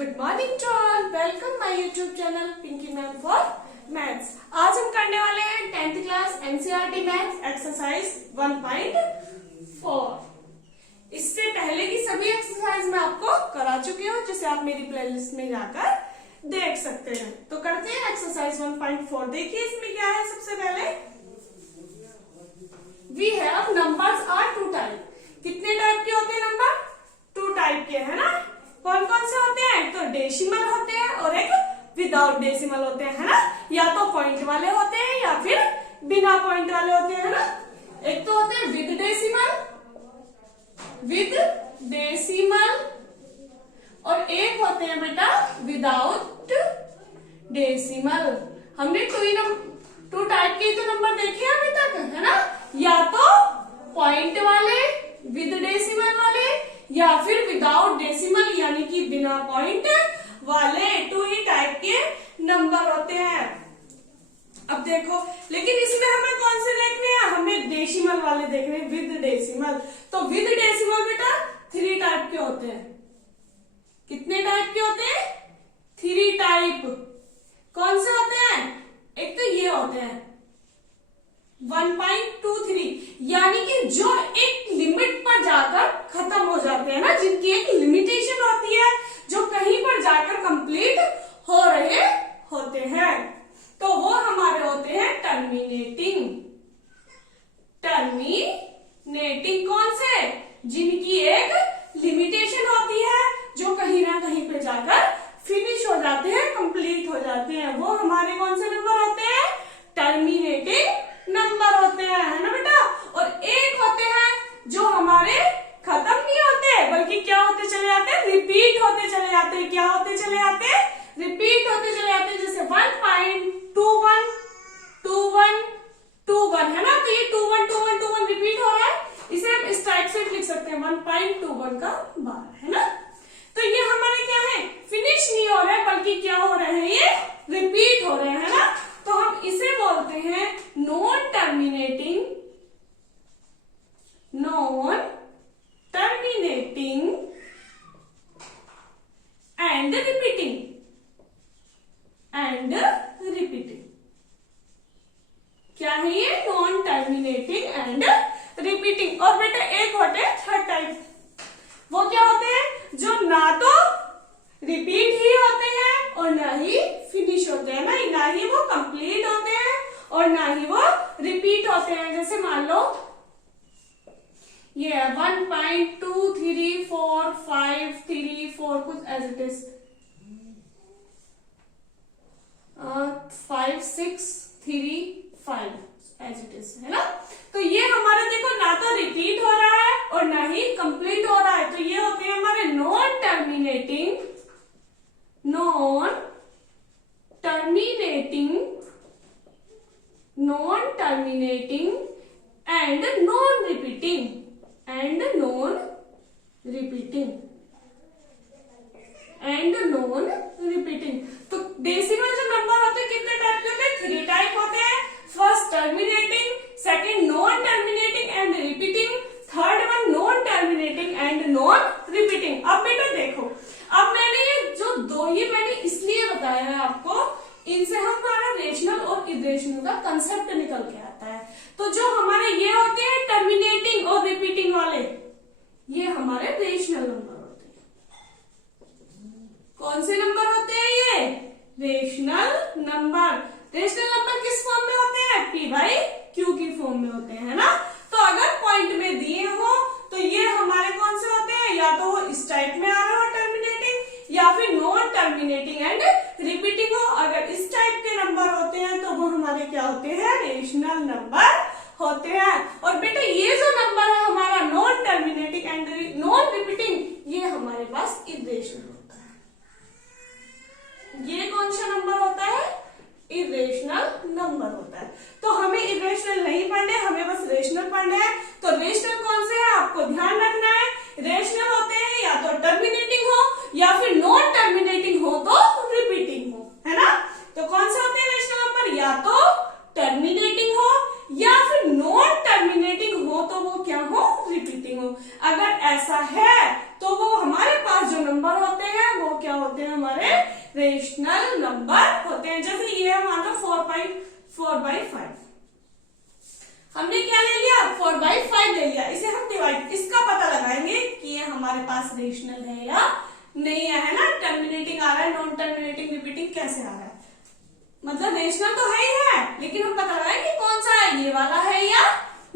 Good morning to all, welcome my YouTube channel Pinky ma'am for maths. आज हम करने वाले हैं 10th class NCERT maths exercise 1.4। इससे पहले की सभी एक्सरसाइज मैं आपको करा चुकी हूँ, जिसे आप मेरी प्लेलिस्ट में जाकर देख सकते हैं। तो करते हैं एक्सरसाइज 1.4। देखिए इसमें क्या है। सबसे पहले we have numbers are two type. कितने टाइप के होते हैं नंबर? 2 टाइप के, है ना। कौन कौन से होते हैं? तो डेसिमल होते हैं और एक विदाउट डेसिमल होते हैं, है ना। या तो पॉइंट वाले होते हैं या फिर बिना पॉइंट वाले होते हैं, है ना। एक तो होते हैं विद डेसिमल और एक होते हैं बेटा विदाउट डेसिमल। हमने टू टाइप के तो नंबर देखे हैं अभी तक, है ना। या तो पॉइंट वाले विद डेसिमल वाले या फिर विदाउट डेसिमल यानी कि बिना पॉइंट वाले। 2 ही टाइप के नंबर होते हैं। अब देखो, लेकिन इसमें हमें कौन से देखने हैं? हमें डेसिमल वाले देखने हैं, विद डेसिमल। तो विद डेसिमल बेटा 3 टाइप के होते हैं। कितने टाइप के होते हैं? 3 टाइप। कौन से होते हैं? एक तो ये होते हैं 1.23, यानी कि जो एक लिमिट पर जाकर खत्म हो जाते हैं ना, जिनकी एक लिमिटेशन होती है, जो कहीं पर जाकर कंप्लीट हो रहे होते हैं, तो वो हमारे होते हैं टर्मिनेटिंग। कौन से? जिनकी एक लिमिटेशन होती है, जो कहीं ना कहीं पे जाकर फिनिश हो जाते हैं, कंप्लीट हो जाते हैं, वो हमारे कौन से नंबर होते हैं? टर्मिनेटिंग नंबर होते हैं, है ना बेटा। और एक होते हैं जो हमारे खत्म नहीं होते, बल्कि क्या होते चले जाते हैं? रिपीट होते चले जाते हैं। क्या होते चले जाते हैं? रिपीट होते चले जाते हैं। जैसे 1.21 21 है ना। तो ये 21 रिपीट हो रहा है। इसे हम इस टाइप से लिख सकते हैं 1.21 का बार, है ना। तो ये हमारे क्या है? फिनिश नहीं हो रहा है, बल्कि क्या हो रहे हैं? ये रिपीट हो रहे हैं, है ना। तो हम इसे बोलते हैं नॉन टर्मिनेटिंग एंड रिपीटिंग। क्या है ये? Non terminating and repeating. और बेटा एक होते हैं 3rd टाइप। वो क्या होते हैं? जो ना तो रिपीट ही होते हैं और ना ही फिनिश होते हैं, ना ही वो कंप्लीट होते हैं और ना ही वो रिपीट होते हैं। जैसे मान लो ये 1.234534 कुछ as it is 5635 as it is, है ना। तो ये हमारा देखो ना तो रिपीट हो रहा है और ना ही कंप्लीट हो रहा है। तो ये होते हैं हमारे non terminating and non repeating. तो डेसिमल जो नंबर होते हैं कितने टाइप के होते हैं? 3 टाइप होते हैं। First terminating, second non terminating and repeating, third one non terminating and non repeating. अब बेटा देखो, अब मैंने ये जो 2 ही मैंने इसलिए बताया है आपको, इनसे हमारा रेशनल और इरेशनल का कंसेप्ट निकल के आता है। तो जो हमारे ये होते हैं टर्मिनेटिंग और रिपीटिंग वाले, ये हमारे रेशनल नंबर होते हैं। कौन से नंबर होते हैं ये? Rational number. रेशनल नंबर किस फॉर्म में होते हैं? p/q की फॉर्म में होते हैं, है ना। तो अगर पॉइंट में दिए हो तो ये हमारे कौन से होते हैं? या तो वो इस टाइप में आ रहा हो टर्मिनेटिंग, या फिर नॉन टर्मिनेटिंग एंड रिपीटिंग हो। अगर इस टाइप के नंबर होते हैं तो वो हमारे क्या होते हैं? रेशनल नंबर होते हैं। और बेटा ये जो नंबर है हमारा non terminating and non repeating, ये हमारे पास इरेशनल होता है। ये कौन सा नंबर होता है? इरेशनल नंबर होता है। तो हमें इरेशनल नहीं पढ़ने, हमें बस रेशनल पढ़ने हैं। तो रेशनल कौन से है आपको ध्यान रखना है। रेशनल होते हैं या तो टर्मिनेटिंग हो या फिर नॉन टर्मिनेटिंग हो तो रिपीटिंग हो, है ना। तो कौन से होते हैं रेशनल नंबर? या तो टर्मिनेटिंग हो या फिर नॉन टर्मिनेटिंग हो तो वो क्या हो? रिपीटिंग हो। अगर ऐसा है तो वो हमारे पास जो नंबर होते हैं वो क्या होते होते हैं हमारे रेशनल नंबर होते हैं। जैसे ये मान लो 4/5 हमने क्या ले लिया 4/5 ले लिया, इसे हम डिवाइड, इसका पता लगाएंगे कि ये हमारे पास रेशनल है या नहीं है ना। टर्मिनेटिंग आ रहा है, नॉन टर्मिनेटिंग रिपीटिंग कैसे आ रहा है, मतलब रेशनल तो है ही है, लेकिन हम पता लगाएंगे कौन सा है, ये वाला है या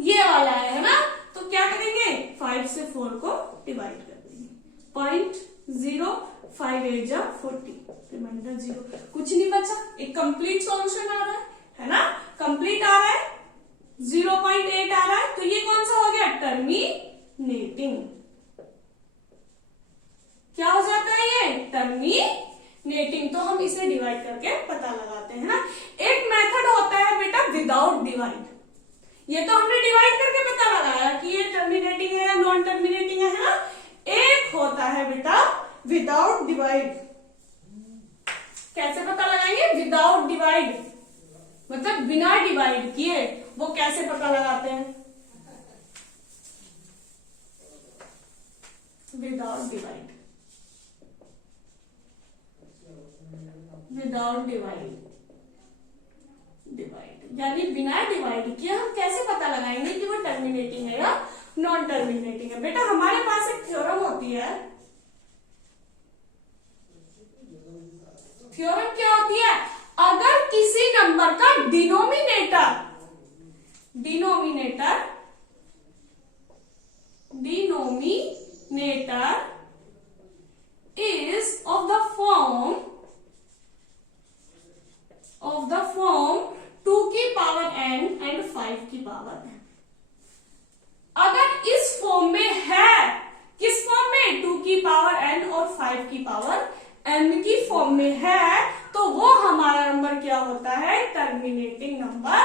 ये वाला है ना। तो क्या करेंगे 5 से 4 को डिवाइड कर देंगे, 0.05 जा 40, रिमाइंडर 0, कुछ नहीं बचा, एक कंप्लीट सॉल्यूशन आ रहा है ना, कंप्लीट आ रहा है, 0.8 आ रहा है, तो ये कौन सा हो गया टर्मिनेटिंग। क्या हो जाता है ये टर्मिनेटिंग। तो हम इसे डिवाइड करके पता लगाते हैं ना। एक मेथड होता है बेटा विदाउट डिवाइड, ये तो हमने डिवाइड करके पता लगाया कि ये टर्मिनेटिंग है या नॉन टर्मिनेटिंग है ना। एक होता है बेटा विदाउट डिवाइड, कैसे पता लगाएंगे विदाउट डिवाइड, मतलब बिना डिवाइड किए, वो कैसे पता लगाते हैं विदाउट डिवाइड, विदाउट डिवाइड यानी बिना डिवाइड किए हम कैसे पता लगाएंगे कि वो टर्मिनेटिंग है या नॉन टर्मिनेटिंग है। बेटा हमारे पास एक थ्योरम होती है, थ्योरम क्या होती है, अगर किसी नंबर का denominator is of the form 2 की पावर n and 5 की पावर n, अगर इस फॉर्म में है, किस फॉर्म में 2 की पावर n और 5 की पावर n की फॉर्म में है, तो वो हमारा नंबर क्या होता है टर्मिनेटिंग नंबर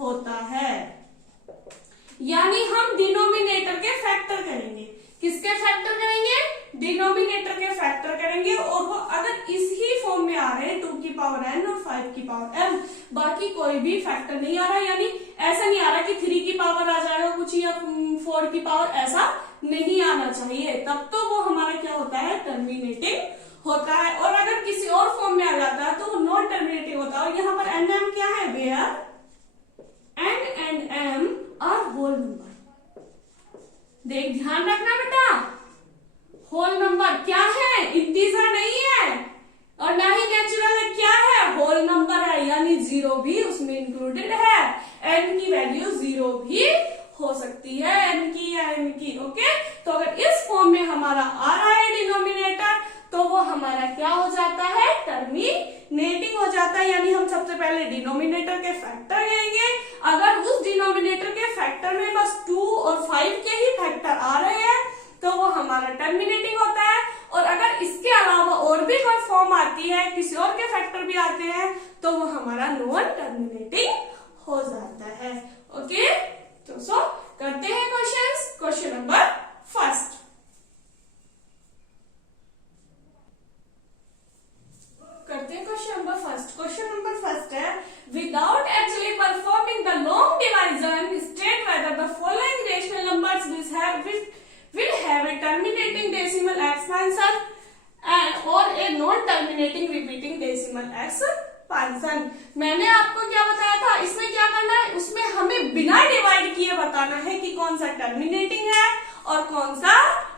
होता है। यानी हम डिनोमिनेटर के फैक्टर करेंगे, किसके फैक्टर करेंगे डिनोमिनेटर के फैक्टर करेंगे, और वो अगर इसी फॉर्म में आ रहे हैं 2 की पावर n और 5 की पावर m, बाकी कोई भी फैक्टर नहीं आ रहा, यानी ऐसा नहीं आ रहा कि 3 की पावर आ जाएगा कुछ या 4 की पावर, ऐसा नहीं आना चाहिए, तब तो वो हमारा क्या होता है टर्मिनेटिंग होता है। और अगर किसी और फॉर्म में आ जाता है तो वो नॉन टर्मिनेटिंग होता है। और यहाँ पर n m क्या है, where n and m are whole number, देख ध्यान रखना बेटा, होल नंबर क्या है, इंटीजर नहीं है और ना ही नेचुरल है, क्या है होल नंबर है, यानी 0 भी उसमें इंक्लूडेड है, n की वैल्यू 0 भी हो सकती है, n की या m की, ओके। तो अगर इस फॉर्म में हमारा आ रहा है डिनोमिनेटर, तो वो हमारा क्या हो जाता है टर्मिनेटिंग हो जाता है। यानी हम सबसे पहले डिनोमिनेटर के फैक्टर लेंगे, अगर उस डिनोमिनेटर के फैक्टर में बस 2 और 5 के ही फैक्टर आ रहे हैं तो वो हमारा टर्मिनेटिंग होता है। और अगर इसके अलावा और भी कोई फॉर्म आती है, किसी और के फैक्टर भी आते हैं, तो वो हमारा नॉन टर्मिनेटिंग हो जाता है, ओके। तो सो करते हैं क्वेश्चंस। क्वेश्चन नंबर फर्स्ट, करते हैं question number first. Question number first है, without actually performing the long division state whether the following rational numbers will have a terminating decimal expansion और a non-terminating repeating decimal expansion। मैंने आपको क्या बताया था, इसमें क्या करना है, उसमें हमें बिना डिवाइड किए बताना है कि कौन सा टर्मिनेटिंग है और कौन सा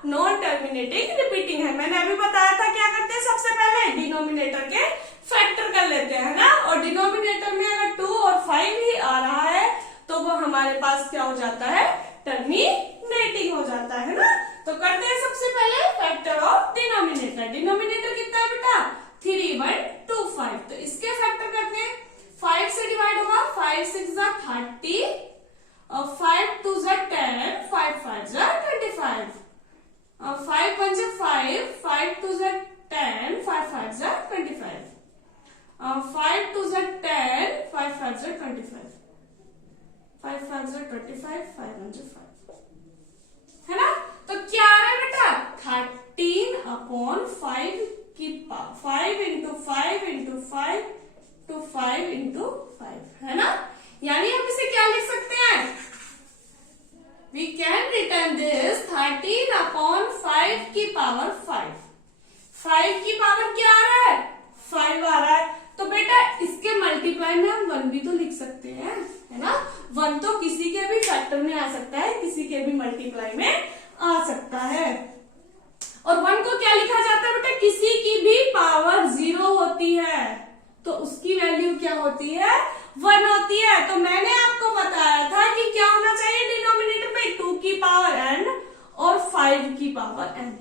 नॉन टर्मिनेटिंग रिपीटिंग है। मैंने अभी बताया था क्या करते हैं, सबसे पहले डिनोमिनेटर के फैक्टर कर लेते हैं ना, और डिनोमिनेटर में अगर 2 और 5 ही आ रहा है तो वो हमारे पास क्या हो जाता है टर्मिनेटिंग हो जाता है ना। तो करते हैं सबसे पहले फैक्टर ऑफ डिनोमिनेटर। डिनोमिनेटर कितना है बेटा 3/25, तो इसके फैक्टर करते हैं, 5 से डिवाइड होगा, 5 6 जा 30 और 5 2 जा 10, 5 5 जा 25 और 5 1 जा 5, 5 2 जा 10, 5 5 जा 25 और 5 2 जा 10, 5 5 जा 25, 5 5 जा 25, 5 1 जा 5, है ना। तो क्या आ रहा है बेटा 13/5 की 5 into 5 into 5 to 5 into 5, है ना। यानी हम इसे क्या लिख सकते हैं, we can written this 13/5 की पावर 5, 5 की पावर क्या आ रहा है, 5 आ रहा है। तो बेटा इसके मल्टीप्लाई में हम 1 भी तो लिख सकते हैं, है ना। 1 तो किसी के भी फैक्टर में आ सकता है, किसी के भी मल्टीप्लाई में आ सकता है। और 1 को क्या लिखा जाता है बेटा, किसी की भी पावर 0 होती है तो उसकी वैल्यू क्या होती है, 1 होती है। तो मैंने आपको बताया था कि क्या होना चाहिए डिनोमिनेटर में, 2 की पावर n और 5 की पावर n,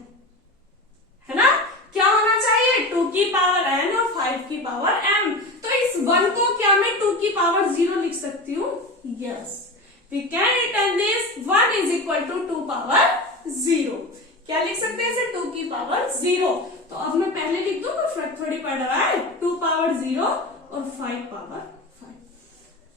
है ना। क्या होना चाहिए, 2 की पावर n और 5 की पावर m। तो इस 1 को क्या मैं 2 की पावर 0 लिख सकती हूँ, yes we can return this 1 is equal to 2 power 0। क्या लिख सकते हैं इसे, 2 की पावर 0। तो अब मैं पहले लिख दूं, फर्क थोड़ी पड़ रहा है, 2 पावर 0 और 5 पावर 5।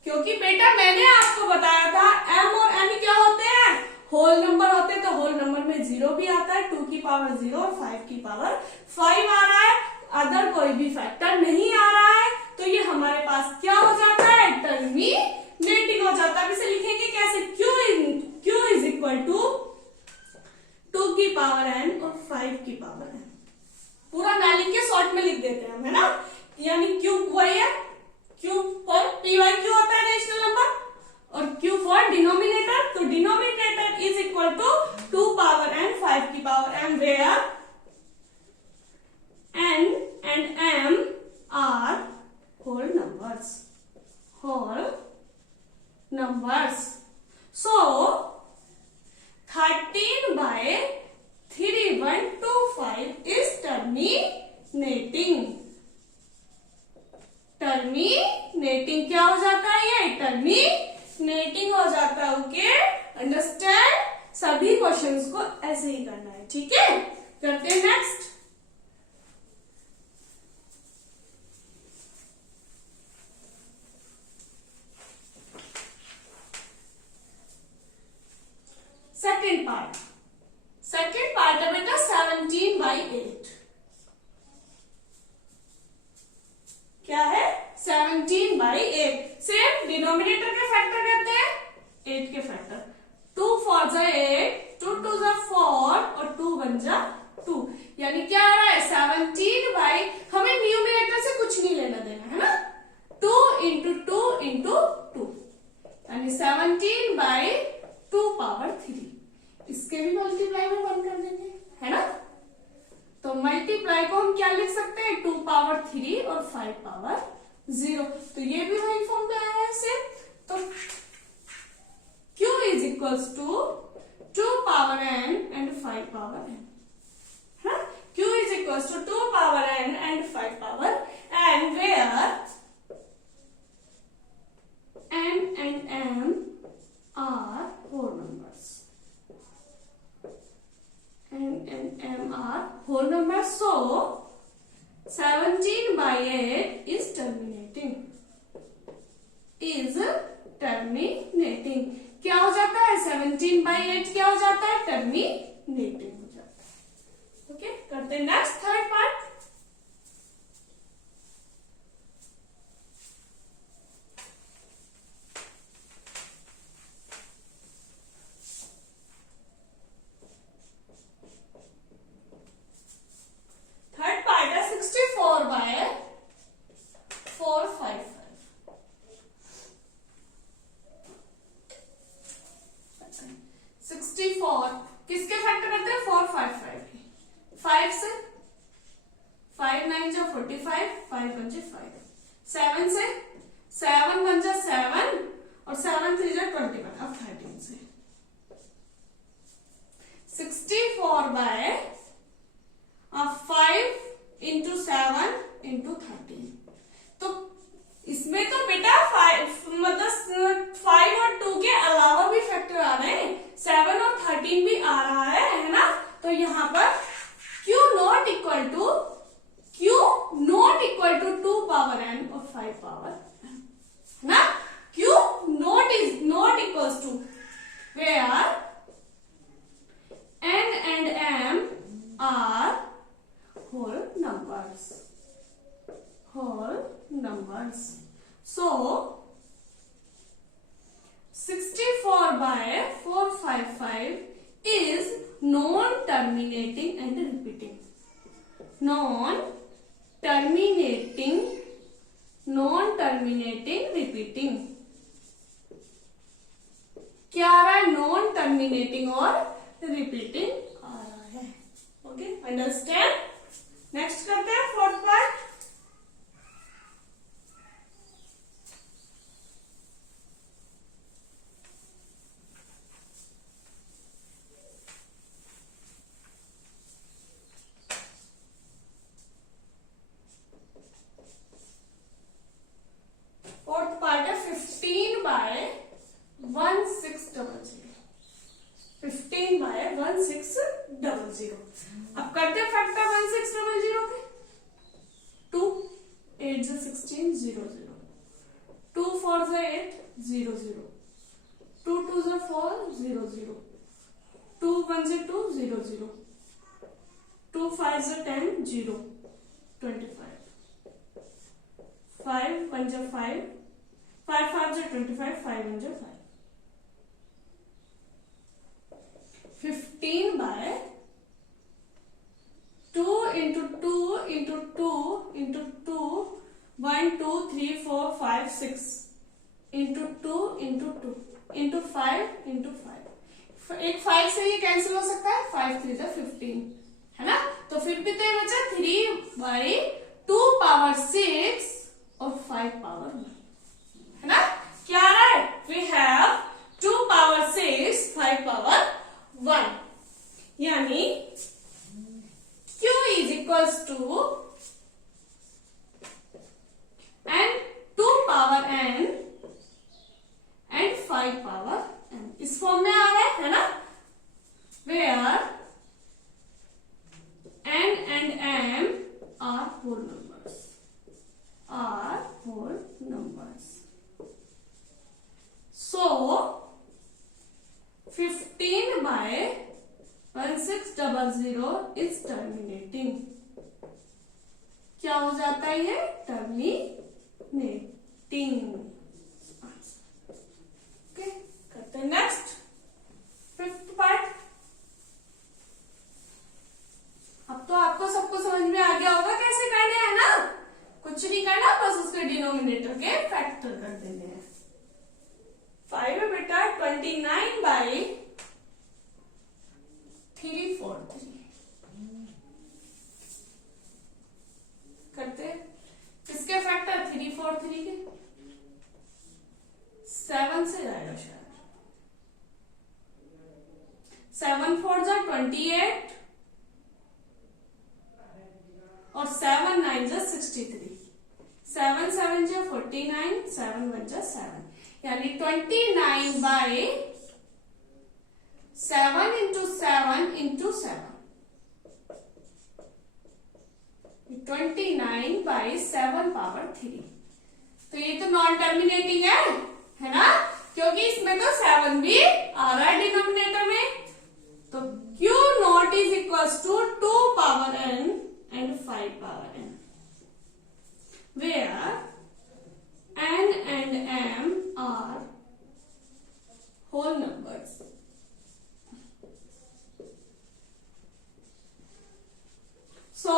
क्योंकि बेटा मैंने आपको बताया था m और n क्या होते हैं, होल नंबर होते हैं। तो होल नंबर में 0 भी आता है, 2 की पावर 0 और 5 की पावर 5 आ रहा है, अदर कोई भी फैक्टर नहीं आ रहा है। तो ये हमारे पास क्या हो जाता है, टर्मिनेटिंग हो जाता है। इसे लिखेंगे कैसे, q इज इक्वल टू 2 की पावर n और 5 की पावर n। पूरा ना लिख के शॉर्ट में लिख देते हैं हम, है ना। यानी q वही है, q for P by Q होता है रेशनल नंबर, और q फॉर डिनोमिनेटर। तो denominator is equal to 2 power n 5 की power m, where n and m are whole numbers. So 13 by 3125 is terminating क्या हो जाता है, ये टर्मिनेटिंग हो जाता है। Okay, understand. सभी क्वेश्चंस को ऐसे ही करना है, ठीक है। करते हैं नेक्स्ट। सेकेंड पार्ट है बेटा 17 by 8। क्या है, 17 by 8। सेम डिनोमिनेटर के फैक्टर कहते हैं 8 के फैक्टर। 2 4 जा 8, 2 2 जा 4 और 2 1 जा 2। यानी क्या आ रहा है, 17 by, हमें न्यूमिनेटर से कुछ नहीं लेना देना, है ना। 2 इंटू 2 इंटू 2 यानी 17 by 2 पावर 3। इसके भी मल्टीप्लाई में 1 कर देंगे, है ना। तो मल्टीप्लाई को हम क्या लिख सकते हैं, 2 पावर 3 और 5 पावर 0। तो ये भी वही फॉर्म में आया है सेम। तो q is equals to 2 power n and 5 power n, है। q is equals to 2 power n and 5 power n, where n and m are whole numbers. n and m are whole numbers. So 17 by 8 is terminating. क्या हो जाता है, 17 by 8 क्या हो जाता है, terminating हो जाता है। ओके, करते हैं next third part. Third part है 64 by 455। 64 किसके फैक्टर करते हैं, 4 5 5 के। 5 से 5 9 जा 45, 5 1 जा 5। 7 से 7 1 जा 7 और 7 3 जा 21। अब 13 से 64 by 5 इंटू 7 इंटू 13। तो इसमें तो बेटा 5 मतलब 5 और 2 के अलावा भी फैक्टर आ रहे हैं, 7 और 13 भी आ रहा है ना। तो यहाँ पर Q not equal to 2 power n और 5 पावर n, है ना। Q not equals to where n and m are whole numbers. So 64 by 455 is non-terminating and repeating. Non terminating, non terminating repeating. क्या आ रहा है? नॉन टर्मिनेटिंग और repeating आ रहा है। Okay, understand. Next करते हैं फोर्थ पार्ट। फोर्थ पार्ट है 15 bye 1600। 15 bye 1600। अब करते हैं फैक्टर 1600 के। 2 8 से 16 0 0, 2 4 से 8 0 0, 2 2 से 4 0 0, 2 1 से 2 0 0, 2 5 से 10 0 25, 5 1 से 5, 5 5 से 25, 5 1 से 5। 15 by 2 into 2 into 2 into 2, 1 2 3 4 5 6 into 2 into 2 into 5 into 5। एक 5 से ये कैंसिल हो सकता है, 5 3 से 15 है ना। तो फिर भी तो ये बचा 3 by 2 power 6 और 5 power 1 है ना। क्या आ रहा है? वी हैव 2 power 6 5 power 1, यानी Q is equals to n 2 power n and 5 power n। इस फॉर्म में आ रहा है ना, where n and m are whole numbers, are whole numbers। So 15 by 1600 is terminating। क्या हो जाता है ये? टर्मिनेटिंग। ओके, करते हैं नेक्स्ट फिफ्थ पार्ट। अब तो आपको सबको समझ में आ गया होगा कैसे करने हैं ना। कुछ नहीं करना, बस उसके डिनोमिनेटर के फैक्टर कर देने हैं। 5 है बेटा 29 बाई 343 करते। किसके फैक्टर? 343 के। 7 से जाएगा शायद। 7 4 जा 28 और 7 9 जा 63, 7 7 जा 49, 7 1 जा 7, यानी 29 by 7 into 7 into 7, 29 by 7 power 3। तो ये तो नॉन टर्मिनेटिंग है ना, क्योंकि इसमें तो 7 भी आ रहा है डिनोमिनेटर में। तो Q not is equals to 2 power n and 5 power n, where n and m are whole numbers। So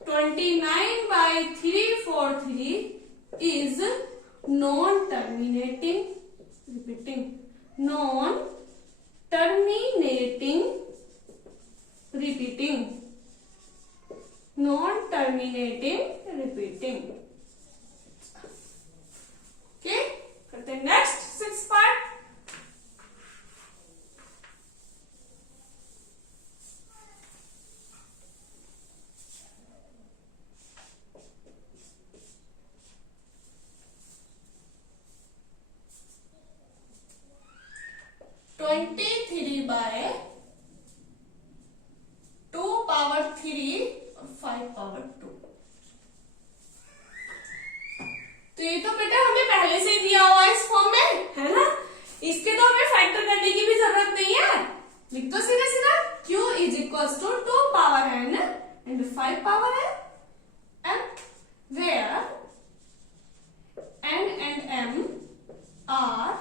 29 by 343 is non-terminating, repeating, non-terminating, repeating, non-terminating, repeating। Okay, करते हैं नेक्स्ट सिक्स पार्ट। तो ये तो बेटा हमें पहले से ही दिया हुआ है इस फॉर्म में, है ना। इसके तो हमें फैक्टर करने की भी जरूरत नहीं है। लिख दो सीधा सीधा, Q is equals to 2 power n and 5 power n, where n and m are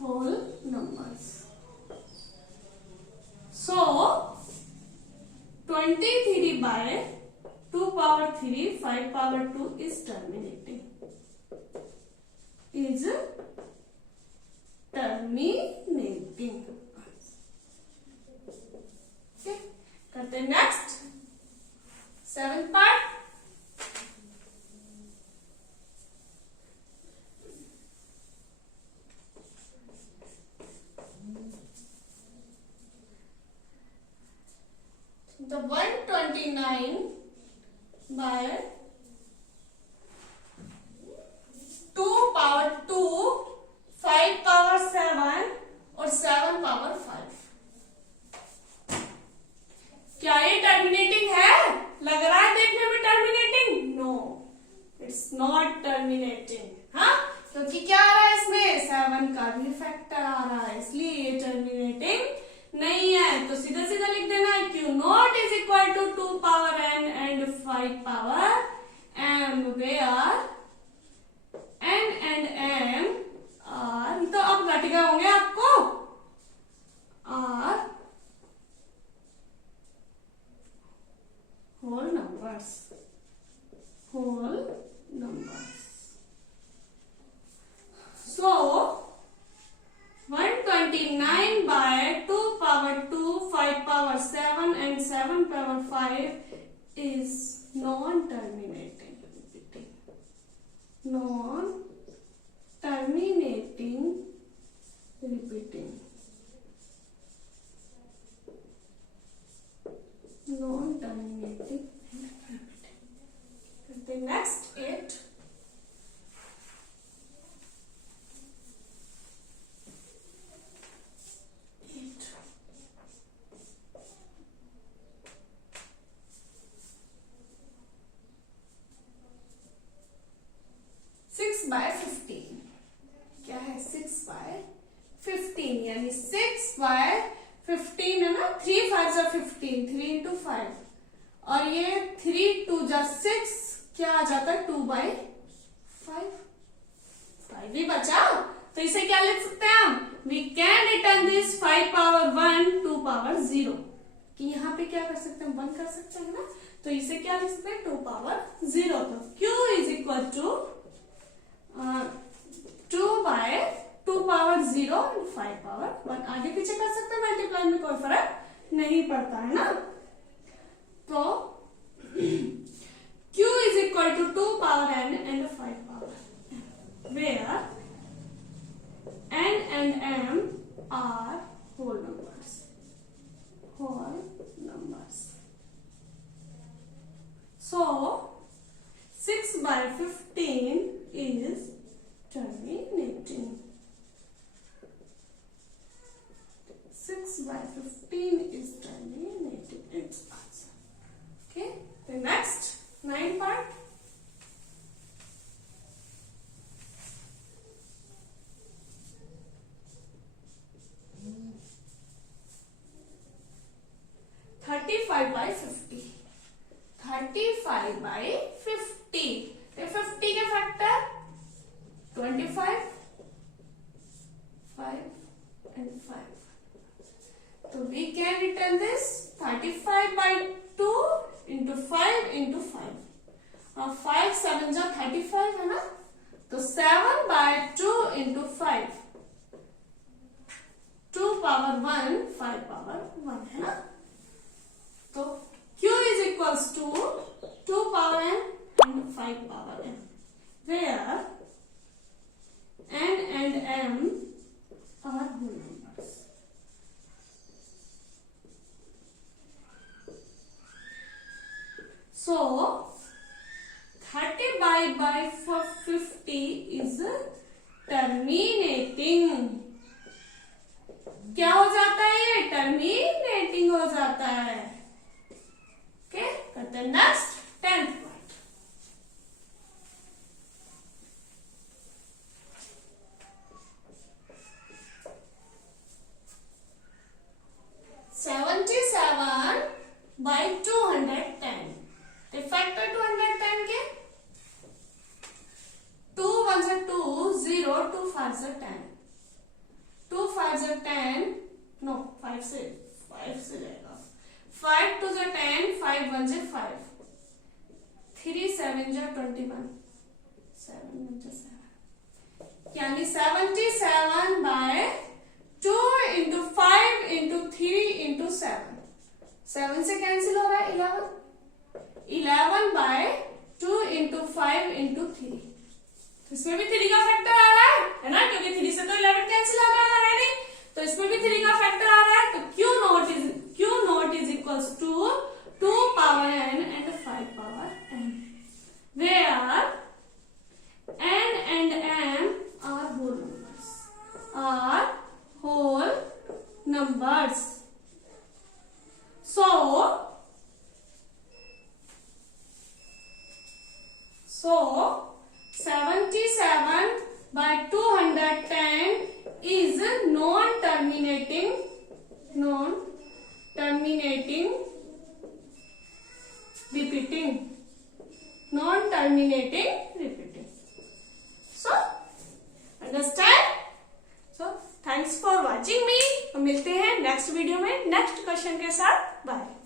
whole numbers। So by 2 power 3 5 power 2 is terminating. Is terminating. Okay, करते हैं next 7th part. The 129 by 2 power 2 5 power 7 और 7 power 5. क्या ये terminating है? लग रहा है देखने में terminating? No, it's not terminating. हाँ, क्योंकि क्या आ रहा है इसमें? 7 का भी फैक्टर आ रहा है, इसलिए ये टर्मिनेटिंग नहीं है. तो सीधा सीधा लिख देना है Q not is equal to 2 power n and 5 power m, where n and m are, तो अब घट गए होंगे आपको, are whole numbers. Whole numbers. So 129 by 2 power 2 5 power 7 and 7 power 5 is non-terminating. Non-terminating repeating. Non-terminating repeating. The next 8. by 15. क्या है? 6 by 15, यानी 6 by 15 है ना. 3 5 जा 15, 3 into 5, और ये 3 2 जा 6, क्या आ जाता है? 2 by 5. 5 भी बचा, तो इसे क्या लिख सकते हैं हम? We can return this 5 power 1 2 power 0. कि यहाँ पे क्या कर सकते हैं? 1 कर सकते हैं ना. तो इसे क्या लिख सकते हैं? 2 power 0. तो Q is equal to 2 by 2 power 0 and 5 power 1. आगे पीछे कर सकते हैं, मल्टीप्लाई में कोई फर्क नहीं पड़ता है ना. तो Q is equal to 2 power n and 5 power n, where n and m are whole numbers. Whole numbers. So 6 by 15 is terminating. 6 by 15 is terminating. Its answer. Okay. The next 9 part. $35 by 50. 35 by 50. तो 50 के factor 25, 5 and 5. So we can return this 35 by 2 into 5 into 5. और 5 7 जा 35 है ना. तो 7 by 2 into 5. 2 power 1 5 power 1 है ना. तो Q is equals to 2 power n and 5 power n, where n and m are whole numbers. So 30 by 50 is terminating. क्या हो जाता है? ये टर्मिनेटिंग हो जाता है. ओके, करते हैं नेक्स्ट 10th पार्ट. $77 by 210. तो फैक्टर 210 के 2 1 से 2 0 2 5 से 10 2 5 से 10 नो 5 से जाएगा. 5 2 जा 10, 5 1 जा 5, 3 7 जा 21, 7 1 जा 7, यानी 77 बाय 2 इंटू 5 इंटू 3 इंटू 7, 7 से कैंसिल हो रहा है 11, 11 बाय 2 इंटू 5 इंटू 3, इसमें भी 3 का फैक्टर आ रहा है ना, क्योंकि 3 से तो 11 कैंसिल होने वाला है नहीं, तो इसमें भी 3 का फैक्टर आ रहा है, तो Q not is equals to 2 power n and 5 power n, where n and m are whole numbers, so 77 by 210 is non-terminating repeating. So understand? So thanks for watching me. हम मिलते हैं नेक्स्ट वीडियो में next question के साथ. Bye.